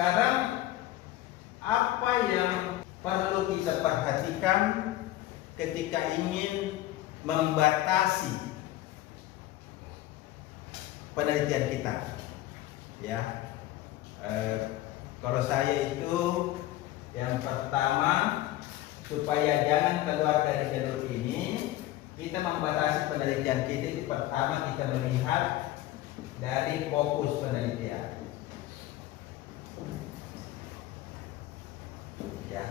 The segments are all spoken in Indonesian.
Sekarang apa yang perlu kita perhatikan ketika ingin membatasi penelitian kita? Ya, kalau saya itu yang pertama, supaya jangan keluar dari jalur ini, kita membatasi penelitian kita itu pertama kita melihat dari fokus penelitian. Ya,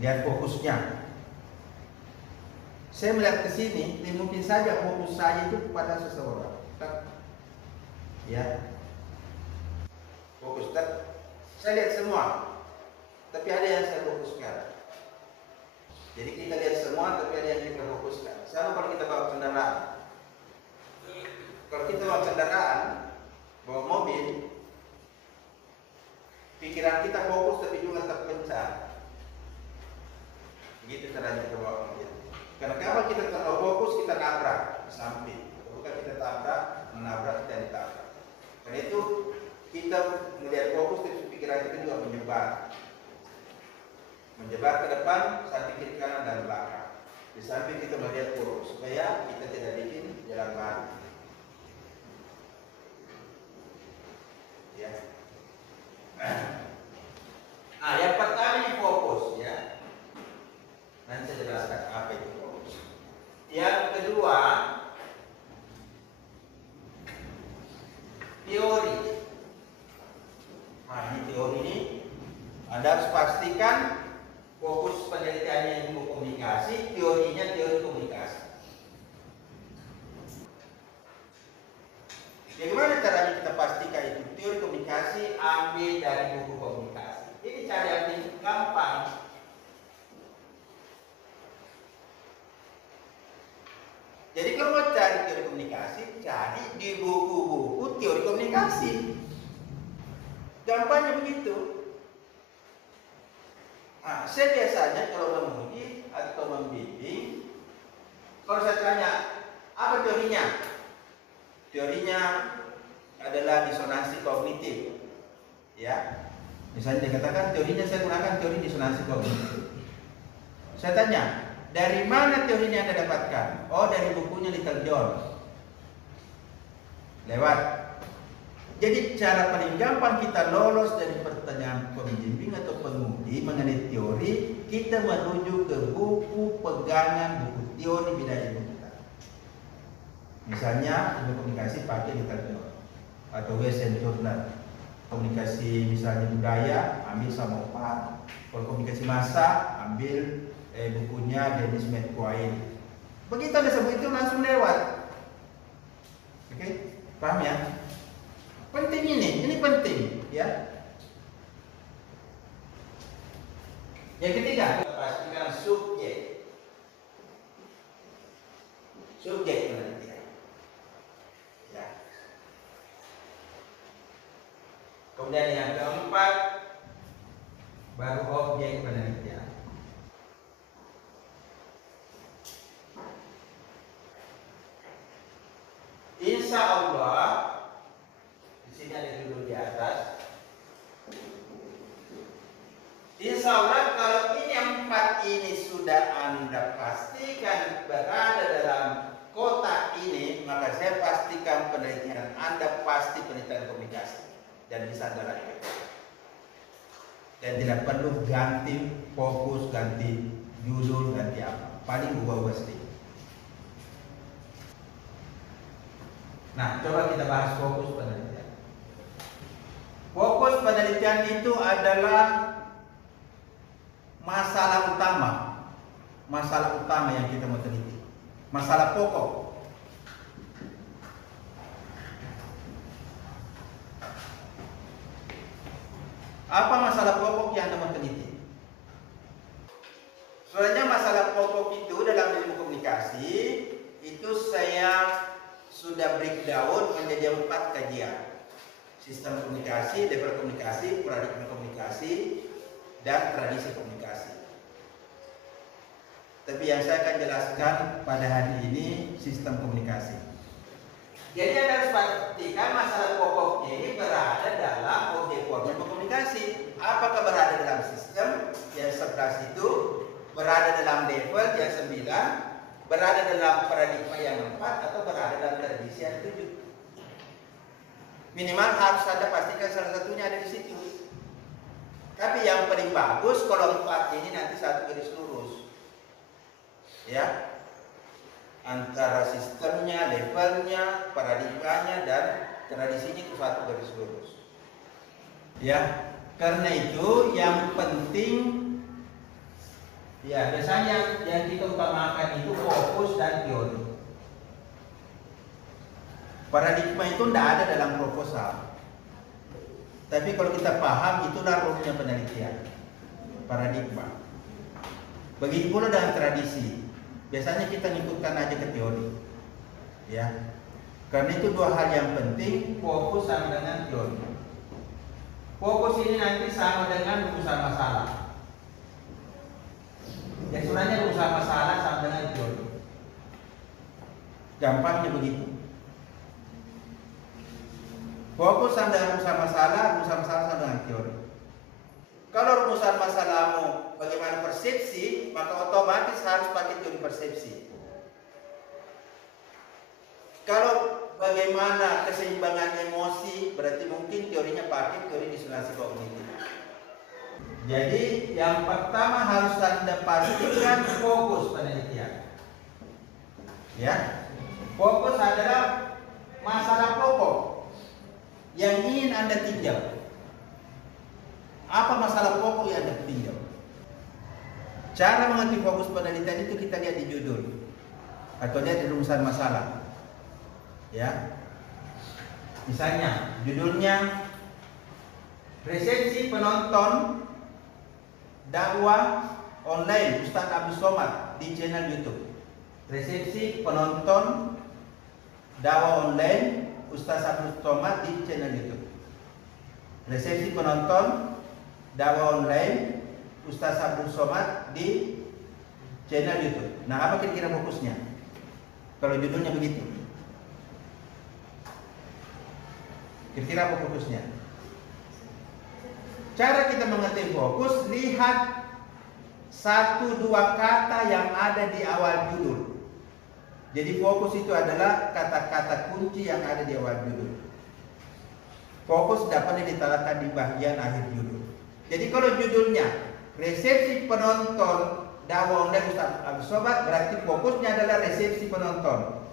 lihat fokusnya. Saya melihat ke sini, mungkin saja fokus saya itu pada seseorang. Ya, fokus. Saya lihat semua, tapi ada yang saya fokuskan. Jadi kita lihat semua, tapi ada yang kita fokuskan. Sama kalau kita bawa kendaraan. Kalau kita bawa kendaraan, bawa mobil, pikiran kita fokus tapi juga terpencar. Begitu caranya kita bawa mobil. Karena kalau kita terlalu fokus, kita nabrak di samping. Bukan kita tabrak, menabrak, kita ditabrak. Karena itu kita melihat fokus, tapi pikiran kita juga menyebar ke depan, samping kiri kanan dan belakang. Di samping kita melihat lurus supaya kita tidak bikin jalan baru. Ya. Nah, yang pertama ini fokus, ya. Nanti saya jelaskan apa itu fokus. Yang kedua, teori. Nah, ini teori ini Anda harus pastikan fokus penelitiannya ilmu komunikasi, teorinya teori komunikasi. Bagaimana caranya kita pastikan itu teori komunikasi? Ambil dari buku komunikasi. Ini cara yang gampang. Jadi kalau mau cari teori komunikasi, cari di buku-buku teori komunikasi. Gampangnya begitu. Nah, saya biasanya kalau menguji atau membimbing, kalau saya tanya, apa teorinya? Teorinya adalah disonansi kognitif. Ya. Misalnya dikatakan teorinya, saya gunakan teori disonansi kognitif. Saya tanya, dari mana teorinya Anda dapatkan? Oh, dari bukunya Little John. Lewat. Jadi cara paling gampang kita lolos dari pertanyaan pembimbing atau penguji mengenai teori, kita menuju ke buku pegangan, buku teori bidang ilmu kita. Misalnya ilmu komunikasi pakai Little John atau Western Journal. Komunikasi misalnya budaya, ambil Samopar. Kalau komunikasi massa, ambil bukunya Dennis McQuaid. Begitu Anda sebut itu langsung lewat. Oke, paham ya? Penting ini penting, ya. Yang ketiga, pastikan subjek penelitian. Ya. Kemudian yang keempat, baru objek penelitian. Insya Allah, di sini ada dulu di atas. Insya Allah kalau ini empat ini sudah Anda pastikan berada dalam kotak ini, maka saya pastikan penelitian Anda pasti penelitian komunikasi dan bisa Anda lakukan. Dan tidak perlu ganti fokus, ganti judul, ganti apa. Paling ubah-ubah sedikit. Nah, coba kita bahas fokus penelitian. Fokus penelitian itu adalah masalah utama yang kita mau teliti. Masalah pokok. Apa masalah pokok yang Anda mau teliti? Sebenarnya masalah pokok itu dalam ilmu komunikasi itu saya sudah breakdown menjadi 4 kajian. Sistem komunikasi, level komunikasi, paradigma komunikasi, dan tradisi komunikasi. Tapi yang saya akan jelaskan pada hari ini sistem komunikasi. Jadi Anda harus pastikan masalah pokoknya ini berada dalam objek formal komunikasi. Apakah berada dalam sistem yang 11 itu, berada dalam level yang 9, berada dalam paradigma yang 4, atau berada dalam tradisi yang 7. Minimal harus Anda pastikan salah satunya ada di situ. Tapi yang paling bagus kalau 4 ini nanti satu garis lurus. Ya. Antara sistemnya, levelnya, paradigmanya, dan tradisinya itu satu garis lurus. Ya, karena itu yang penting, ya biasanya yang kita utamakan itu fokus dan teori. Paradigma itu tidak ada dalam proposal. Tapi kalau kita paham, itulah ruhnya penelitian. Paradigma. Begitu pula dengan tradisi. Biasanya kita ngikutkan aja ke teori, ya. Karena itu dua hal yang penting, fokus sama dengan teori. Fokus ini nanti sama dengan rumusan masalah. Ya sebenarnya rumusan masalah sama dengan teori. Gampangnya begitu. Fokus sama dengan rumusan masalah sama dengan teori. Kalau rumusan masalahmu bagaimana persepsi, maka otomatis harus pakai teori persepsi. Kalau bagaimana keseimbangan emosi, berarti mungkin teorinya pakai teori disonansi kognitif. Jadi yang pertama harus Anda pastikan fokus penelitian. Ya, fokus adalah masalah pokok yang ingin Anda tinjau. Apa masalah pokok yang Anda tinjau? Cara mengerti fokus penelitian itu kita lihat di judul atau lihat di rumusan masalah. Ya. Misalnya judulnya resepsi penonton dakwah online Ustaz Abdul Somad di channel YouTube. Resepsi penonton dakwah online Ustaz Abdul Somad di channel YouTube. Resepsi penonton dakwah online Ustaz Abdul Somad di channel YouTube. Nah, apa kira-kira fokusnya? Kalau judulnya begitu, kira-kira apa fokusnya? Cara kita mengerti fokus, lihat 1-2 kata yang ada di awal judul. Jadi fokus itu adalah kata-kata kunci yang ada di awal judul. Fokus dapat diletakkan di bagian akhir judul. Jadi kalau judulnya resepsi penonton dakwah online Ustaz Abdul Somad, berarti fokusnya adalah resepsi penonton.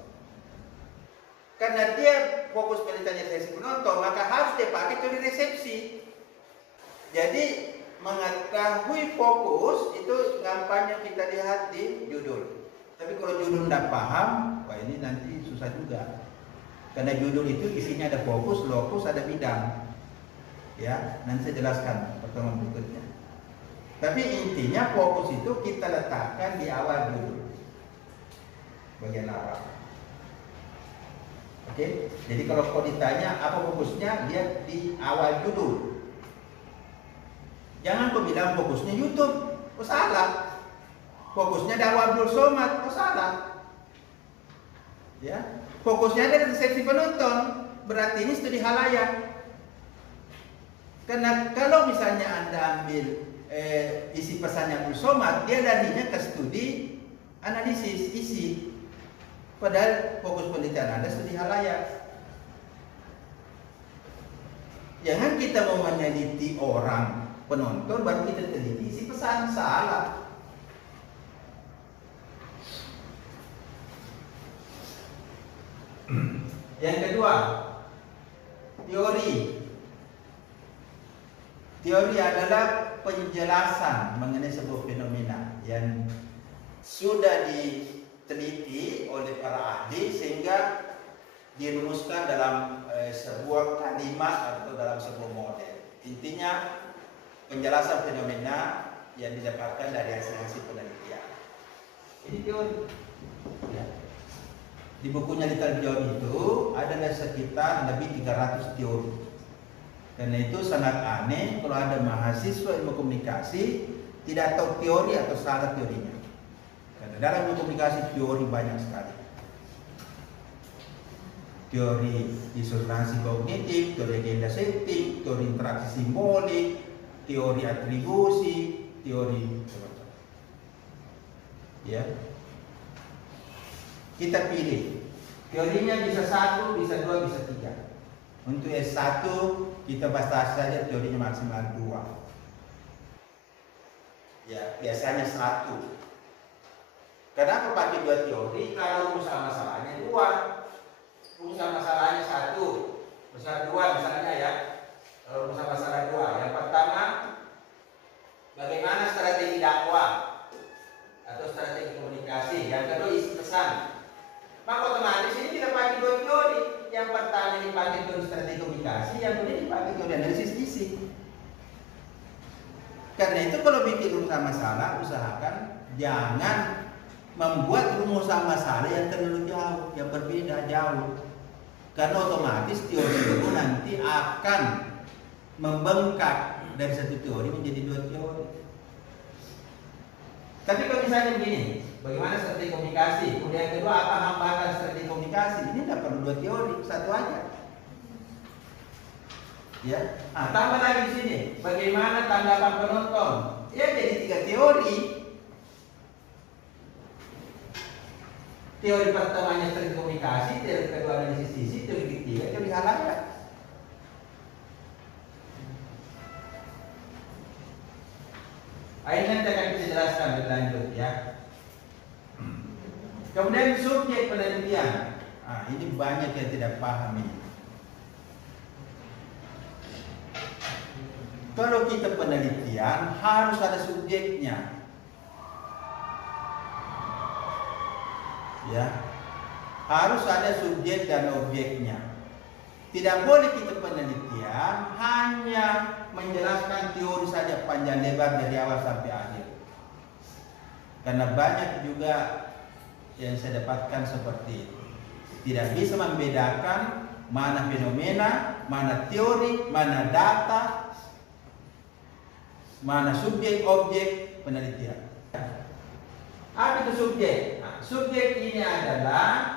Karena dia fokus penelitiannya resepsi penonton, maka harus dia pakai teori resepsi. Jadi mengetahui fokus itu gampangnya kita lihat di judul. Tapi kalau judul tidak paham, wah ini nanti susah juga. Karena judul itu isinya ada fokus, lokus, ada bidang. Ya, nanti saya jelaskan pertemuan berikutnya. Tapi intinya fokus itu kita letakkan di awal judul, bagian awal. Oke, jadi kalau kau ditanya apa fokusnya, lihat di awal judul. Jangan kau bilang fokusnya YouTube, oh salah. Fokusnya dakwah Abdul Somad, oh salah. Ya, fokusnya ada di resepsi penonton, berarti ini studi halayak. Karena kalau misalnya Anda ambil isi pesannya Abdul Somad, dia larinya ke studi analisis isi. Padahal fokus penelitian Anda studi halayak. Jangan kita mau meneliti orang penonton baru kita teliti isi pesan, salah. Yang kedua, teori. Teori adalah penjelasan mengenai sebuah fenomena yang sudah diteliti oleh para ahli sehingga dirumuskan dalam sebuah kalimat atau dalam sebuah model. Intinya penjelasan fenomena yang didapatkan dari hasil-hasil penelitian. Ini teori. Ya. Di bukunya Little John itu ada sekitar lebih 300 teori. Karena itu sangat aneh kalau ada mahasiswa ilmu komunikasi tidak tahu teori atau salah teorinya. Karena dalam ilmu komunikasi teori banyak sekali. teori disonansi kognitif, teori agenda setting, teori interaksi simbolik, teori atribusi, teori ya. Kita pilih. Teorinya bisa 1, bisa 2, bisa 3. Untuk S1 kita batasi saja teorinya maksimal 2. Ya, biasanya 1. Kenapa pakai 2 teori? Kalau rumus masalahnya 2. Rumus masalahnya 1, besar 2 misalnya ya. Kalau rumus masalah 2, yang pertama bagaimana strategi dakwah atau strategi komunikasi. Yang kedua isi pesan. Maka otomatis ini kita pakai 2 teori. Yang pertama dipakai teori strategi komunikasi, yang kedua dipakai teori analisis isi. Karena itu kalau bikin rumus masalah, usahakan jangan membuat rumusan masalah yang terlalu jauh, yang berbeda jauh. Karena otomatis teori itu nanti akan membengkak dari satu teori menjadi 2 teori. Tapi kalau misalnya begini, bagaimana strategi komunikasi? Kemudian yang kedua, apa hambatan strategi komunikasi? Ini tidak perlu 2 teori, 1 aja. Ya, tambah lagi di sini, bagaimana tanggapan penonton? Ya jadi 3 teori. Teori pertamanya strategi komunikasi, teori kedua analisis sisi, teori ketiga teori halayak. Ini nanti akan kita jelaskan lebih lanjut ya. Kemudian subjek penelitian. Ini banyak yang tidak paham ini. Kalau kita penelitian harus ada subjeknya. Ya. Harus ada subjek dan objeknya. Tidak boleh kita penelitian hanya menjelaskan teori saja panjang lebar dari awal sampai akhir. Karena banyak juga yang saya dapatkan seperti itu. Tidak bisa membedakan mana fenomena, mana teori, mana data, mana subjek objek penelitian. Apa itu subjek? Subjek ini adalah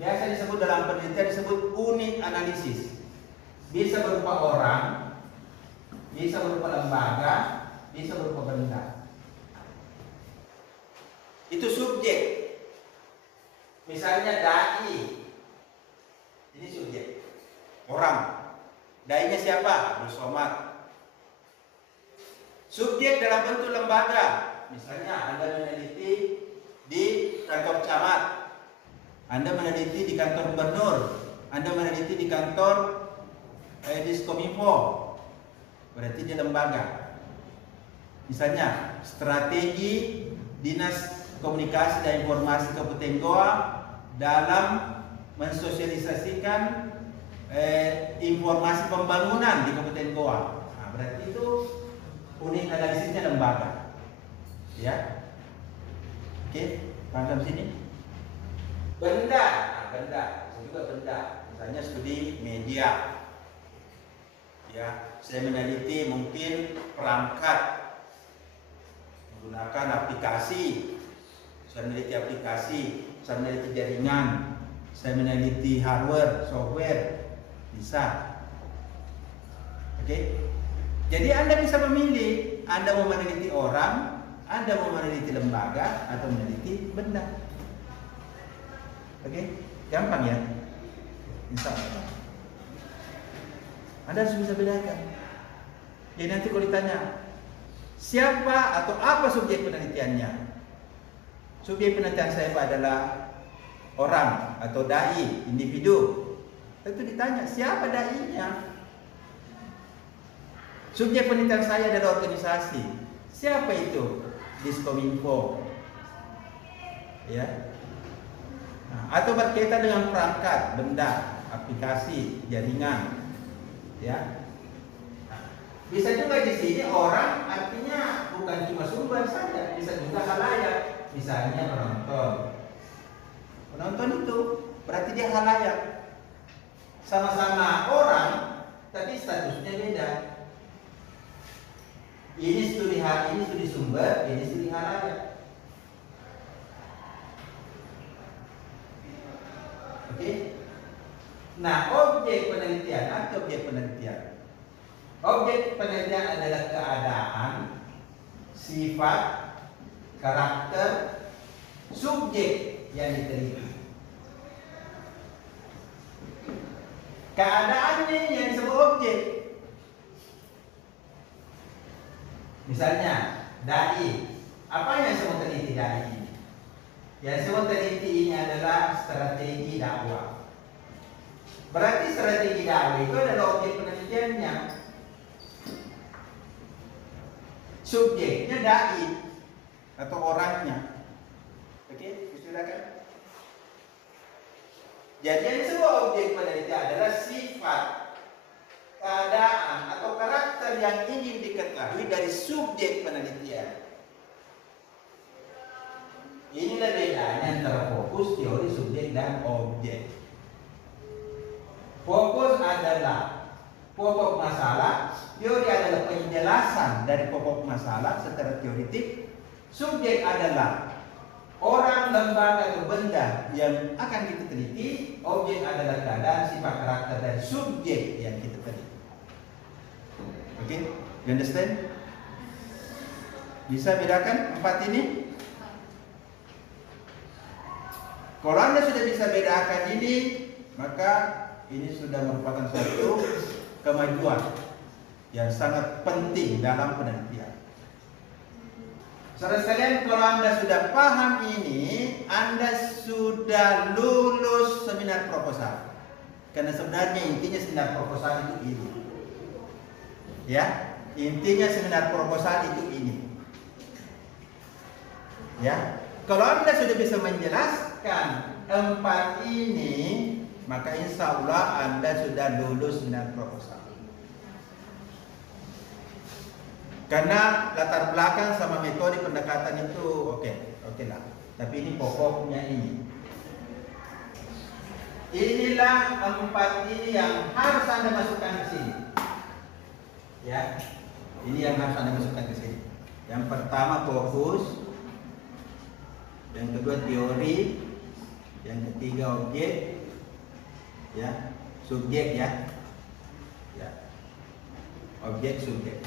biasa disebut dalam penelitian disebut unit analisis. Bisa berupa orang, bisa berupa lembaga, bisa berupa benda. Itu subjek. Misalnya dai. Ini subjek. Orang. Dai-nya siapa? Abdul Somad. Subjek dalam bentuk lembaga. Misalnya Anda meneliti di kantor camat, Anda meneliti di kantor gubernur, Anda meneliti di kantor Diskominfo, berarti dia lembaga. Misalnya strategi Dinas Komunikasi dan Informasi Kabupaten Goa dalam mensosialisasikan informasi pembangunan di Kabupaten Goa. Berarti itu unit analisisnya lembaga. Ya. Oke, paham sini? Benda, benda, saya juga benda. Misalnya studi media. Ya, saya meneliti mungkin perangkat menggunakan aplikasi. Saya meneliti aplikasi, saya meneliti jaringan, saya meneliti hardware, software, bisa. Oke? Jadi Anda bisa memilih, Anda mau meneliti orang, Anda mau meneliti lembaga, atau meneliti benda. Oke? Gampang ya? Insya Allah. Anda harus bisa bedakan. Jadi nanti kalau ditanya, siapa atau apa subjek penelitiannya? Subjek penelitian saya adalah orang atau dai, individu. Tentu ditanya, siapa dai-nya? Subjek penelitian saya adalah organisasi. Siapa itu? Diskominfo. Ya. Atau berkaitan dengan perangkat, benda, aplikasi, jaringan. Ya. Bisa juga di sini orang artinya bukan cuma sumber saja, bisa juga halayak. Misalnya penonton. Penonton itu berarti dia halayak. Sama-sama orang, tapi statusnya beda. Ini studi ini studi sumber, ini studi halayak. Oke? Nah, objek penelitian atau objek penelitian. Objek penelitian adalah keadaan, sifat, karakter, subjek yang diteliti. Keadaannya yang disebut objek. Misalnya, dai. Apa yang semua teliti dai ini? Yang semua teliti ini adalah strategi dakwah. Berarti strategi dakwah itu adalah objek penelitiannya. Subjeknya dai atau orangnya. Oke, silakan. Jadi yang disebut objek penelitian adalah sifat, keadaan atau karakter yang ingin diketahui dari subjek penelitian. Inilah bedanya antara fokus, teori, subjek, dan objek. Fokus adalah pokok masalah, teori adalah penjelasan dari pokok masalah secara teoritik, subjek adalah orang, lembaga, atau benda yang akan kita teliti, objek adalah keadaan, sifat, karakter dari subjek yang kita teliti. Oke, you understand? Bisa bedakan empat ini? Kalau Anda sudah bisa bedakan ini, maka ini sudah merupakan suatu kemajuan yang sangat penting dalam penelitian. Saudara sekalian, kalau Anda sudah paham ini, Anda sudah lulus seminar proposal. Karena sebenarnya intinya seminar proposal itu ini. Ya, intinya seminar proposal itu ini. Ya, kalau Anda sudah bisa menjelaskan empat ini, maka insya Allah Anda sudah lulus seminar proposal. Karena latar belakang sama metode pendekatan itu oke lah. Tapi ini pokoknya ini. Inilah empat ini yang harus Anda masukkan ke sini. Ya, ini yang harus Anda masukkan ke sini. Yang pertama fokus, yang kedua teori, yang ketiga objek, ya, subjek ya, objek subjek.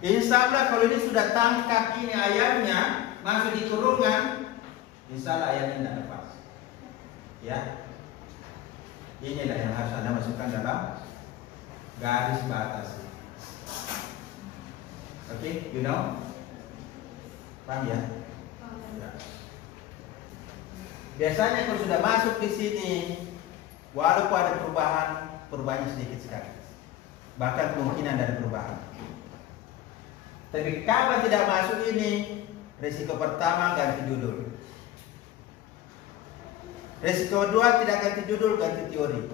Insya Allah kalau ini sudah tangkap ini ayamnya masuk di kurungan, insya Allah ayamnya tidak lepas. Ya, inilah yang harus Anda masukkan dalam garis batas. Oke, you know, paham ya? Biasanya kalau sudah masuk di sini, walaupun ada perubahannya sedikit sekali, bahkan kemungkinan ada perubahan. Tapi kalau tidak masuk ini, risiko pertama ganti judul, risiko kedua tidak ganti judul, ganti teori,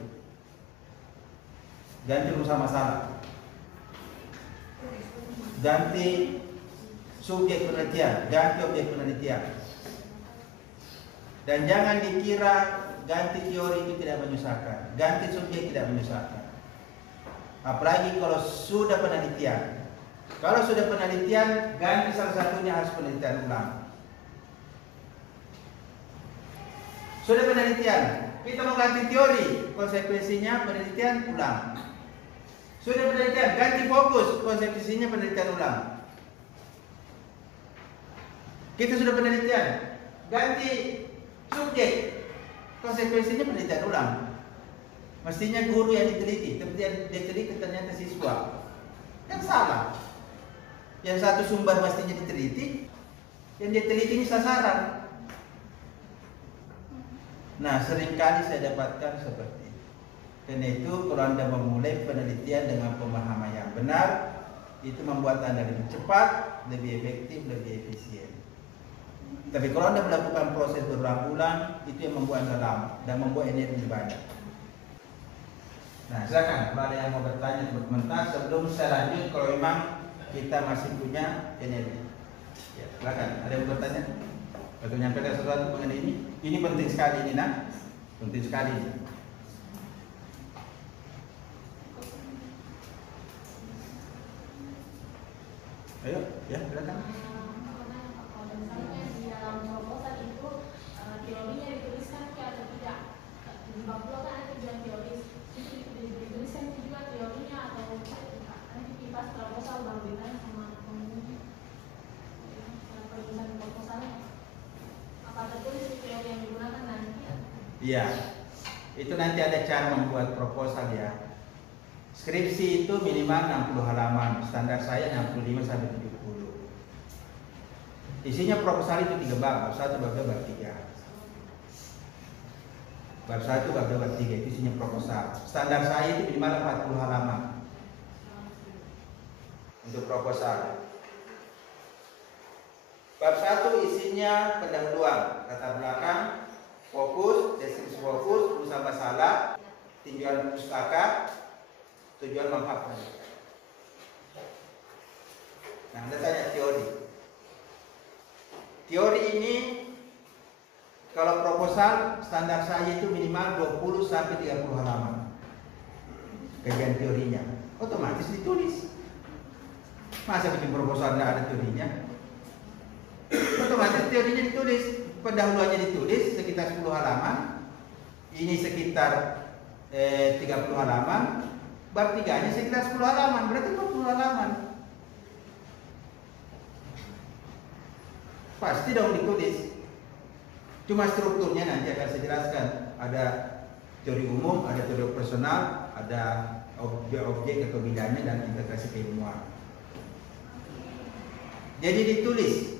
ganti rumusah masalah, ganti subjek penelitian, ganti objek penelitian. Dan jangan dikira ganti teori itu tidak menyusahkan, ganti subjek tidak menyusahkan. Apalagi kalau sudah penelitian. Kalau sudah penelitian, ganti salah satunya harus penelitian ulang. Sudah penelitian, kita mau ganti teori, konsekuensinya penelitian ulang. Sudah penelitian, ganti fokus, konsekuensinya penelitian ulang. Kita sudah penelitian, ganti subjek, konsekuensinya penelitian ulang. Mestinya guru yang diteliti, tapi yang diteliti ternyata siswa. Kan salah. Yang satu sumber mestinya diteliti, yang diteliti ini sasaran. Nah, seringkali saya dapatkan seperti itu. Karena itu kalau Anda memulai penelitian dengan pemahaman yang benar, itu membuat Anda lebih cepat, lebih efektif, lebih efisien. Tapi kalau Anda melakukan proses berulang-ulang, itu yang membuat Anda lama dan membuat energi banyak. Nah, silakan kalau ada yang mau bertanya sebentar sebelum saya lanjut, kalau memang kita masih punya energi. Ya, silakan. Ada yang mau bertanya? Atau menyampaikan sesuatu mengenai ini? Ini penting sekali ini, nah, penting sekali ini. Ayo, ya, silakan. Di dalam proposal itu teorinya dituliskan atau tidak? Di bab 2 Iya. Itu nanti ada cara membuat proposal ya. Skripsi itu minimal 60 halaman, standar saya 65 sampai 70. Isinya proposal itu 3 bab, bab 1, bab 2, bab 3. Bab 1, bab 2, bab 3 itu isinya proposal. Standar saya itu minimal 40 halaman untuk proposal. Bab 1 isinya pendahuluan, latar belakang, fokus, deskripsi fokus, urusan masalah, tinjauan pustaka, tujuan manfaat. Nah, Anda tanya teori. Teori ini kalau proposal standar saya itu minimal 20 sampai 30 halaman. Kajian teorinya otomatis ditulis. Masa bikin proposal tidak ada teorinya? Otomatis teorinya ditulis, pendahuluannya ditulis sekitar 10 halaman. Ini sekitar 30 halaman. Bab 3-nya sekitar 10 halaman, berarti 40 halaman. Pasti dong ditulis. Cuma strukturnya nanti akan saya jelaskan. Ada teori umum, ada teori personal, ada objek-objek atau bidangnya dan integrasi keilmuan. Jadi ditulis.